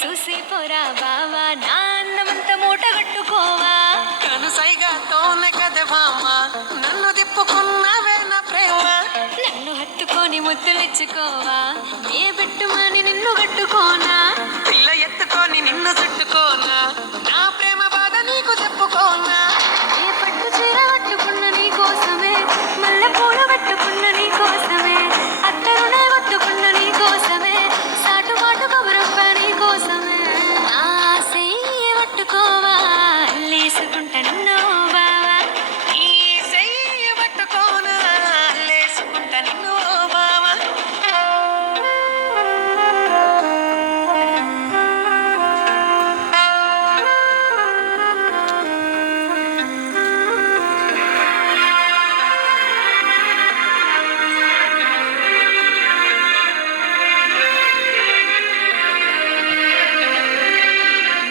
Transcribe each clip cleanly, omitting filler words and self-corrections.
చూసి పోరా బావా నా అన్నమంతా మూట కట్టుకోవా కనుసైగాతోనే కదే భామ నన్ను తిప్పుకున్నావే నా ప్రేమ నన్ను హత్తుకొని ముద్దులిచ్చుకోవా ఏ పెట్టుమని నిన్ను కట్టుకోనా పిల్ల ఎత్తుకొని నిన్ను చుట్టుకోనా నా ప్రేమ బాధ నీకు చెప్పుకోనా ఏ పట్టు చీర కట్టుకున్న నీ కోసమే మల్లె పూలు కట్టుకున్న నీ కోసమే అత్తరునే కట్టుకున్న నీ కోసమే సాటు మాటు కబురప్ప నీ కోసమే నా చెయ్యి పట్టుకోవా లేసుకుంటా నిన్ను బావా ఈ చెయ్యి పట్టుకోనా లేసుకుంటా నిన్ను బావ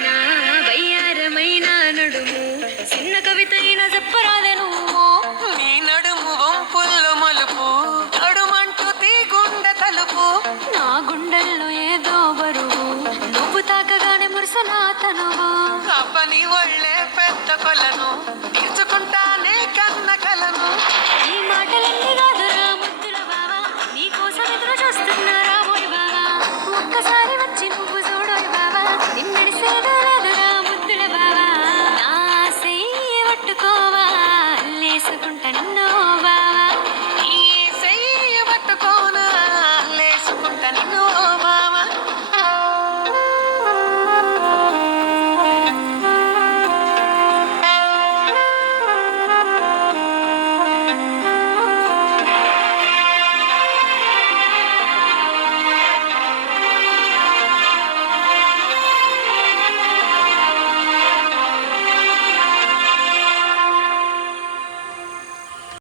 నా వయ్యారమైన నడుము చిన్న కవిత అయిన చెప్పరాలే నువ్వు నీ నడుము వంపుల్లో మలుపు నడుమంటూ తీగుండె తలుపు నా గుండెల్లో ఏదో బరువు నువ్వు తాకగానే మురుసనా తనువు అబ్బని ఒళ్ళే పెద్ద కొలను తీర్చుకో